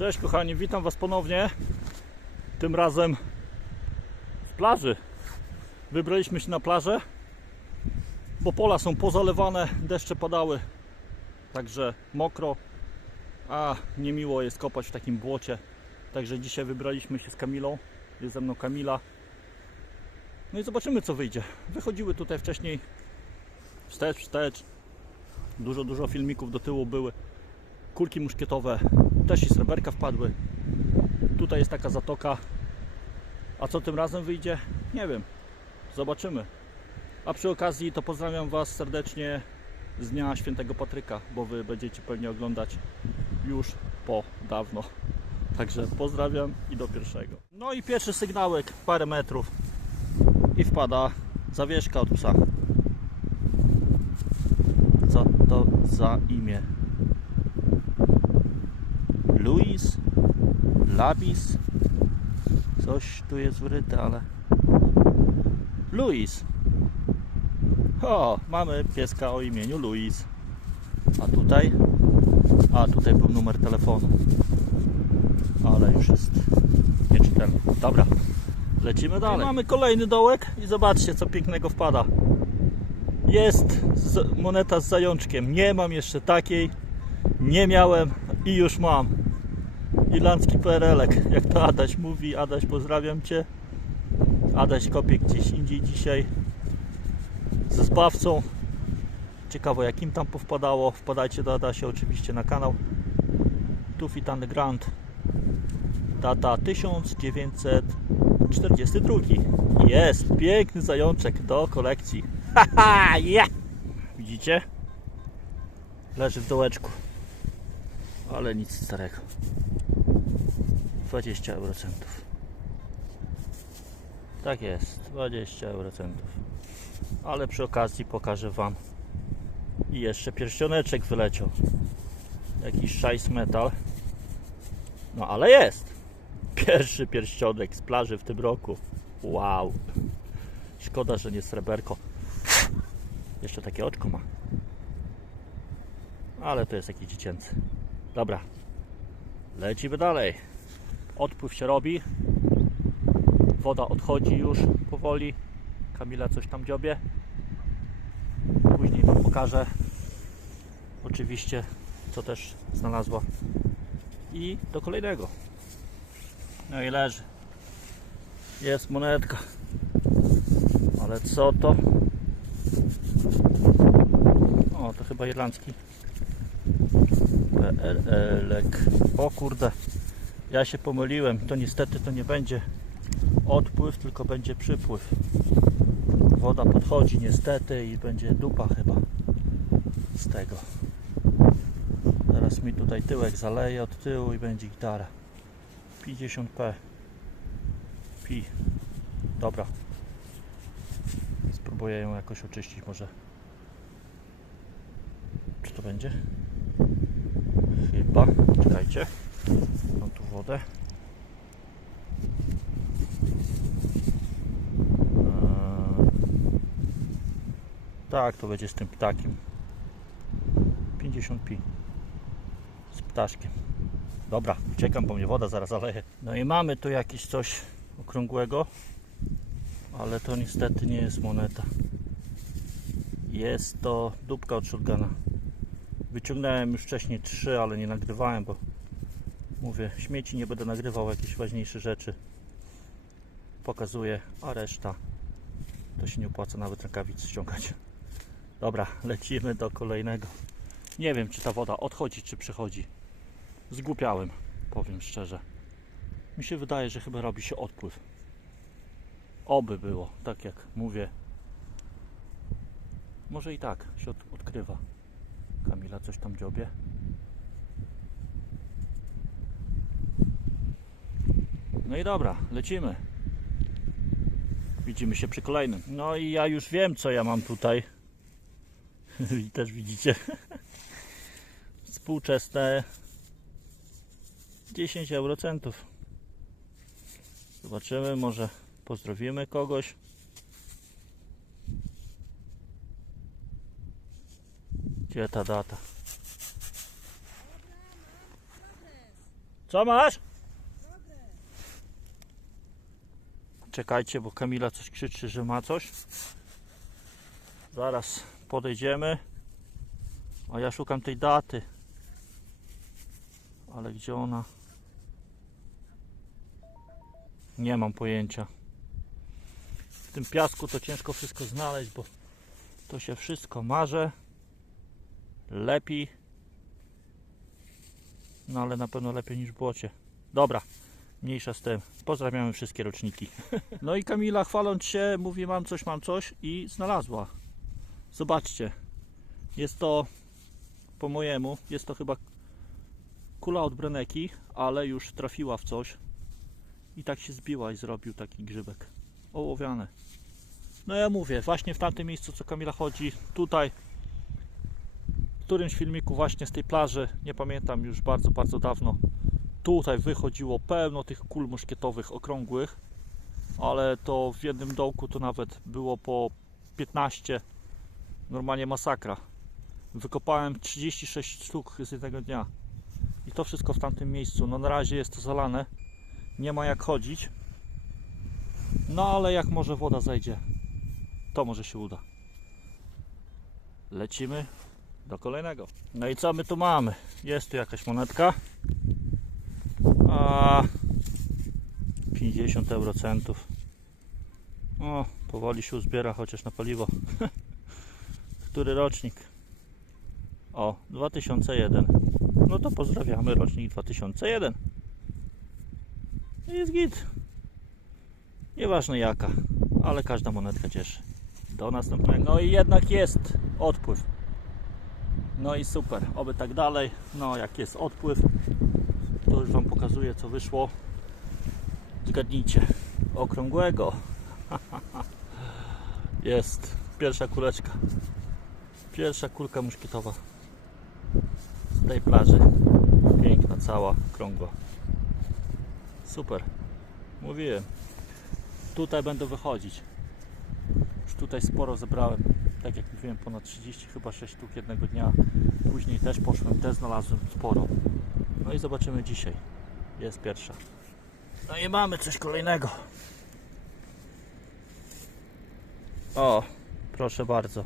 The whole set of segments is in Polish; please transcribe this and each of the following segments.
Cześć kochani, witam Was ponownie. Tym razem w plaży. Wybraliśmy się na plażę, bo pola są pozalewane, deszcze padały, także mokro, a niemiło jest kopać w takim błocie. Także dzisiaj wybraliśmy się z Kamilą. Jest ze mną Kamila. No i zobaczymy co wyjdzie. Wychodziły tutaj wcześniej wstecz, wstecz. Dużo, dużo filmików do tyłu były. Kulki muszkietowe, też i sreberka wpadły. Tutaj jest taka zatoka. A co tym razem wyjdzie? Nie wiem. Zobaczymy. A przy okazji to pozdrawiam Was serdecznie z Dnia Świętego Patryka, bo Wy będziecie pewnie oglądać już po dawno. Także pozdrawiam i do pierwszego. No i pierwszy sygnałek, parę metrów i wpada zawieszka od psa. Co to za imię? Luis, Labis, coś tu jest wryte, ale Luis. O, mamy pieska o imieniu Luis. A tutaj? A tutaj był numer telefonu. Ale już jest nieczytelny. Dobra, lecimy dalej. Mamy kolejny dołek i zobaczcie, co pięknego wpada. Jest moneta z zajączkiem. Nie mam jeszcze takiej. Nie miałem i już mam. Irlandzki PRL-ek, jak to Adaś mówi. Adaś, pozdrawiam Cię. Adaś kopie gdzieś indziej dzisiaj ze zbawcą. Ciekawo jakim tam powpadało. Wpadajcie do Adasia oczywiście na kanał. Tu Fit Underground. Data 1942. Jest, piękny zajączek do kolekcji. Haha, yeah! Widzicie? Leży w dołeczku. Ale nic starego. 20 eurocentów. Tak jest, 20 eurocentów. Ale przy okazji pokażę Wam. I jeszcze pierścioneczek wyleciał. Jakiś szajs metal. No ale jest. Pierwszy pierścionek z plaży w tym roku. Wow. Szkoda, że nie sreberko. Jeszcze takie oczko ma. Ale to jest jakiś dziecięcy. Dobra. Lecimy dalej. Odpływ się robi. Woda odchodzi już powoli. Kamila coś tam dziobie. Później Wam pokażę. Oczywiście, co też znalazła. I do kolejnego. No i leży. Jest monetka. Ale co to? O, to chyba irlandzki PRL-ek. O kurde, ja się pomyliłem. To niestety to nie będzie odpływ, tylko będzie przypływ. Woda podchodzi niestety i będzie dupa chyba z tego. Teraz mi tutaj tyłek zaleje od tyłu i będzie gitara. 50p. Pi. Dobra. Spróbuję ją jakoś oczyścić może. Czy to będzie? Chyba. Czekajcie. Wodę. Tak, to będzie z tym ptakiem. 50 pi. Z ptaszkiem. Dobra, uciekam, bo mnie woda zaraz zaleje. No i mamy tu jakieś coś okrągłego, ale to niestety nie jest moneta. Jest to dupka od shotguna. Wyciągnąłem już wcześniej trzy, ale nie nagrywałem, bo mówię, śmieci nie będę nagrywał, jakieś ważniejsze rzeczy pokazuję, a reszta to się nie opłaca nawet rękawic ściągać. Dobra, lecimy do kolejnego. Nie wiem, czy ta woda odchodzi, czy przychodzi. Zgłupiałem, powiem szczerze. Mi się wydaje, że chyba robi się odpływ. Oby było, tak jak mówię. Może i tak się od, odkrywa. Kamila coś tam dziobie. No i dobra, lecimy. Widzimy się przy kolejnym. No i ja już wiem, co ja mam tutaj. Też widzicie. Współczesne 10 eurocentów. Zobaczymy, może pozdrowimy kogoś. Gdzie ta data? Co masz? Czekajcie, bo Kamila coś krzyczy, że ma coś. Zaraz podejdziemy. A ja szukam tej daty. Ale gdzie ona? Nie mam pojęcia. W tym piasku to ciężko wszystko znaleźć, bo to się wszystko marze. Lepiej. No ale na pewno lepiej niż błocie. Dobra, mniejsza z tym. Pozdrawiamy wszystkie roczniki. No i Kamila chwaląc się mówi mam coś, mam coś i znalazła. Zobaczcie. Jest to po mojemu, jest to chyba kula od breneki, ale już trafiła w coś i tak się zbiła i zrobił taki grzybek. Ołowiane. No ja mówię, właśnie w tamtym miejscu co Kamila chodzi, tutaj w którymś filmiku właśnie z tej plaży, nie pamiętam już bardzo, bardzo dawno, tutaj wychodziło pełno tych kul muszkietowych okrągłych, ale to w jednym dołku to nawet było po 15, normalnie masakra. Wykopałem 36 sztuk z jednego dnia i to wszystko w tamtym miejscu. No na razie jest to zalane, nie ma jak chodzić, no ale jak może woda zejdzie, to może się uda. Lecimy do kolejnego. No i co my tu mamy? Jest tu jakaś monetka. A 50 eurocentów. O, powoli się uzbiera chociaż na paliwo. Który rocznik? O, 2001. No to pozdrawiamy rocznik 2001. Jest git. Nieważne jaka, ale każda monetka cieszy. Do następnego. No i jednak jest odpływ. No i super, oby tak dalej. No jak jest odpływ, już Wam pokazuję co wyszło. Zgadnijcie, okrągłego. Jest pierwsza kuleczka. Pierwsza kulka muszkietowa z tej plaży. Piękna, cała, krągła. Super. Mówiłem. Tutaj będę wychodzić. Już tutaj sporo zebrałem. Tak jak mówiłem, ponad 30, chyba 6 sztuk jednego dnia. Później też poszłem, też znalazłem sporo. No i zobaczymy dzisiaj. Jest pierwsza. No i mamy coś kolejnego. O, proszę bardzo.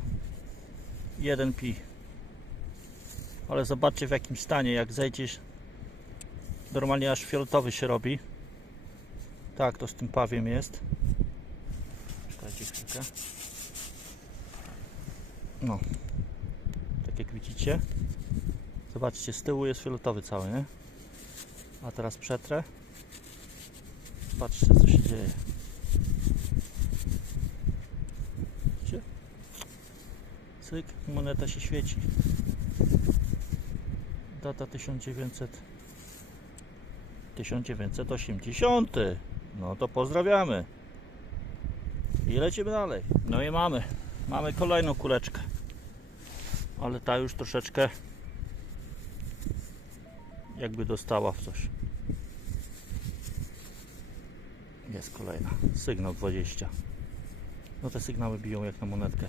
Jeden pi. Ale zobaczcie w jakim stanie, jak zejdziesz. Normalnie aż fioletowy się robi. Tak, to z tym pawiem jest. Czekajcie chwilkę. No. Tak jak widzicie. Zobaczcie, z tyłu jest fioletowy cały, nie? A teraz przetrę. Patrzcie co się dzieje. Widzicie? Cyk, moneta się świeci. Data 1900 1980. No to pozdrawiamy. I lecimy dalej. No i mamy. Mamy kolejną kuleczkę. Ale ta już troszeczkę jakby dostała w coś. Jest kolejna. Sygnał 20. No te sygnały biją jak na monetkę.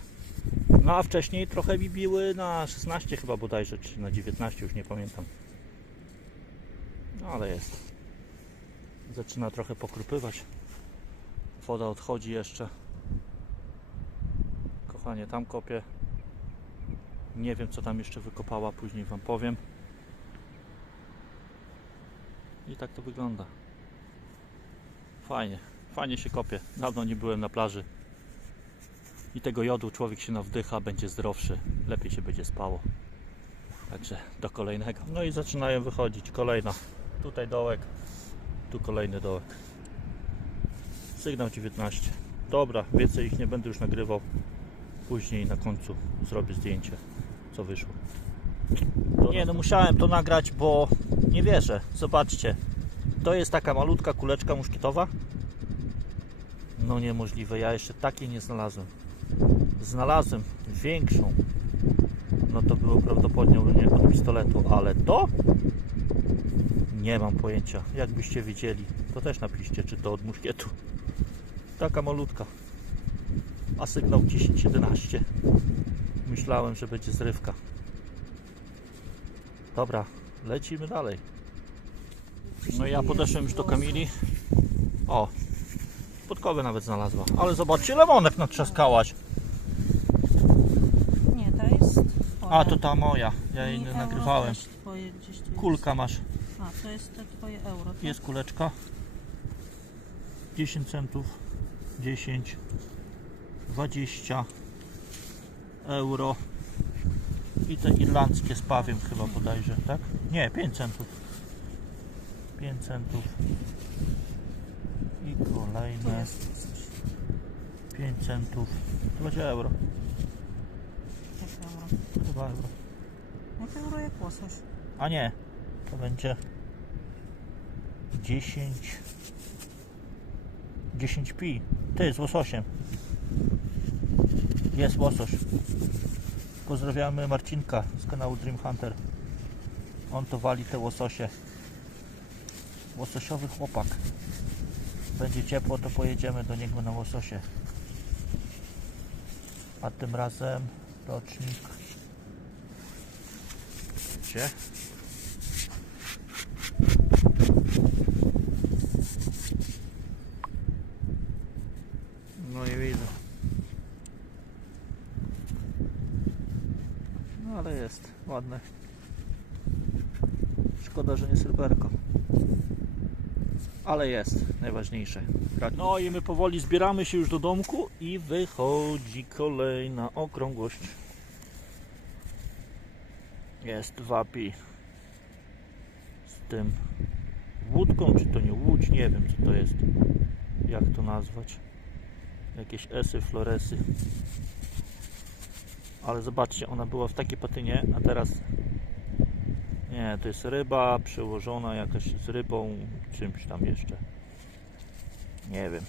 No a wcześniej trochę mi biły na 16 chyba bodajże, czy na 19 już nie pamiętam. No ale jest. Zaczyna trochę pokrupywać. Woda odchodzi jeszcze. Kochanie, tam kopię. Nie wiem co tam jeszcze wykopała, później Wam powiem. I tak to wygląda. Fajnie, fajnie się kopie. Dawno nie byłem na plaży. I tego jodu człowiek się nawdycha, będzie zdrowszy, lepiej się będzie spało. Także do kolejnego. No i zaczynają wychodzić. Kolejna. Tutaj dołek, tu kolejny dołek. Sygnał 19. Dobra, więcej ich nie będę już nagrywał. Później na końcu zrobię zdjęcie, co wyszło. Nie, no musiałem to nagrać, bo nie wierzę. Zobaczcie. To jest taka malutka kuleczka muszkietowa. No niemożliwe, ja jeszcze takiej nie znalazłem. Znalazłem większą. No to było prawdopodobnie od pistoletu, ale to nie mam pojęcia. Jakbyście wiedzieli, to też napiszcie, czy to od muszkietu. Taka malutka. A sygnał 10-11. Myślałem, że będzie zrywka. Dobra, lecimy dalej. No i ja podeszłem już do Kamili. O, podkowę nawet znalazła. Ale zobaczcie, lemonek natrzaskałaś. Nie, to jest twoja. A, to ta moja. Ja jej nie euro nagrywałem. też Twoje gdzieś tu Kulka masz. Jest. A, to jest to twoje euro. tak? Jest kuleczka. 10 centów. 10. 20 euro. I te irlandzkie z pawiem chyba bodajże, tak? Nie, 5 centów. 5 centów. I kolejne jest coś. 5 centów. To będzie euro. Jak euro? Chyba euro. Jak euro, jak łosoś. A nie, to będzie 10 10 pi. Ty z łososiem. Jest łosoś. Pozdrawiamy Marcinka z kanału Dream Hunter. On to wali te łososie. Łososiowy chłopak. Będzie ciepło, to pojedziemy do niego na łososie. A tym razem rocznik. Gdzie? No i widzę. No ale jest, ładne. Szkoda, że nie sreberko. Ale jest, najważniejsze. No i my powoli zbieramy się już do domku i wychodzi kolejna okrągłość. Jest wapi z tym łódką, czy to nie łódź, nie wiem co to jest, jak to nazwać jakieś esy, floresy. Ale zobaczcie, ona była w takiej patynie, a teraz nie, to jest ryba przełożona jakaś z rybą, czymś tam jeszcze. Nie wiem.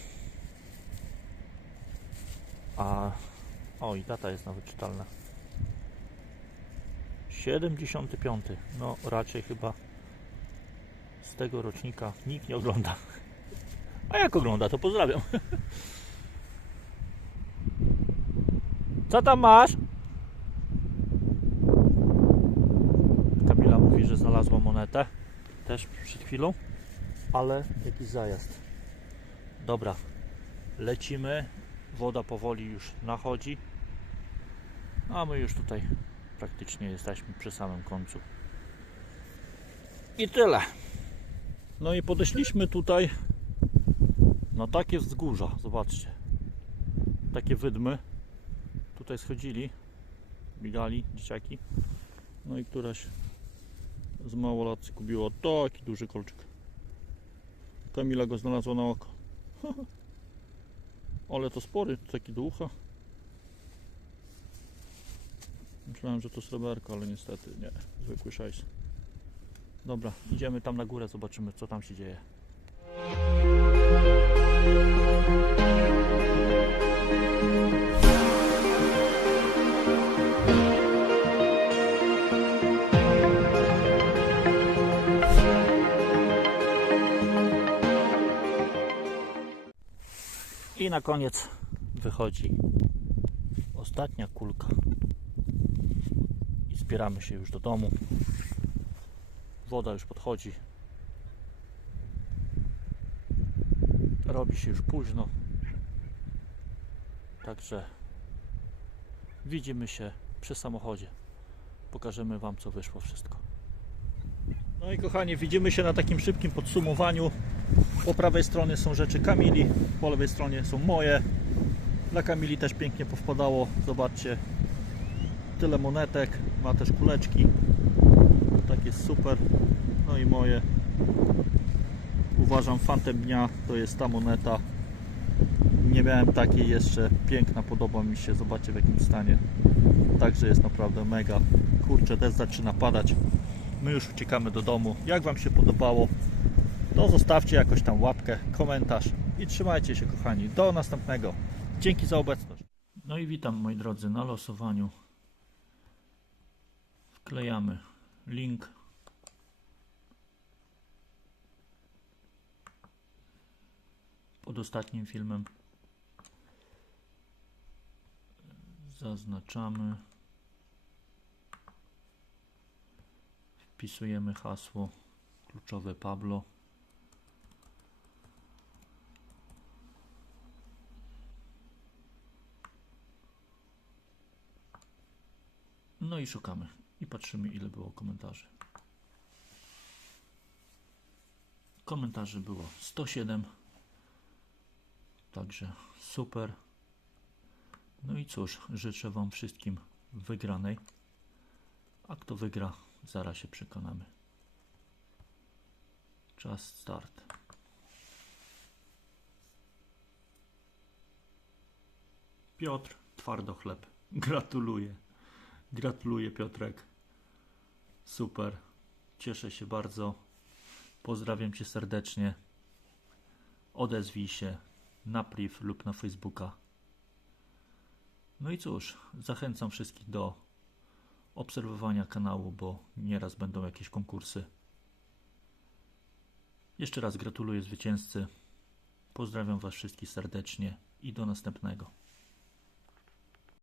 A o i data jest nawet czytalna. 75. No raczej chyba z tego rocznika nikt nie ogląda. A jak ogląda, to pozdrawiam. Co tam masz? Kamila znalazła monetę. Też przed chwilą. Ale jakiś zajazd. Dobra. Lecimy. Woda powoli już nachodzi. A my już tutaj praktycznie jesteśmy przy samym końcu. I tyle. No i podeszliśmy tutaj na takie wzgórza. Zobaczcie. Takie wydmy tutaj schodzili, biegali dzieciaki. No i któraś z małolatcy kupiła taki duży kolczyk. Kamila go znalazła na oko. Ale to spory, taki do ucha. Myślałem, że to sreberko, ale niestety nie, zwykły szajs. Dobra, idziemy tam na górę, zobaczymy co tam się dzieje. I na koniec wychodzi ostatnia kulka. I zbieramy się już do domu. Woda już podchodzi. Robi się już późno. Także widzimy się przy samochodzie. Pokażemy Wam, co wyszło wszystko. No i kochani, widzimy się na takim szybkim podsumowaniu. Po prawej stronie są rzeczy Kamili, po lewej stronie są moje. Dla Kamili też pięknie powpadało. Zobaczcie, tyle monetek, ma też kuleczki. Tak jest super. No i moje. Uważam fantem dnia to jest ta moneta. Nie miałem takiej jeszcze. Piękna, podoba mi się. Zobaczcie w jakim stanie. Także jest naprawdę mega. Kurczę, deszcz zaczyna padać. My już uciekamy do domu. Jak Wam się podobało? To zostawcie jakoś tam łapkę, komentarz i trzymajcie się kochani. Do następnego. Dzięki za obecność. No i witam moi drodzy na losowaniu. Wklejamy link. Pod ostatnim filmem zaznaczamy. Wpisujemy hasło kluczowe Pablo. No i szukamy i patrzymy ile było komentarzy. Komentarzy było 107. Także super. No i cóż, życzę Wam wszystkim wygranej. A kto wygra, zaraz się przekonamy. Czas start. Piotr Twardochleb. Gratuluję. Gratuluję Piotrek. Super. Cieszę się bardzo. Pozdrawiam Cię serdecznie. Odezwij się na priv lub na Facebooka. No i cóż, zachęcam wszystkich do obserwowania kanału, bo nieraz będą jakieś konkursy. Jeszcze raz gratuluję zwycięzcy. Pozdrawiam Was wszystkich serdecznie i do następnego.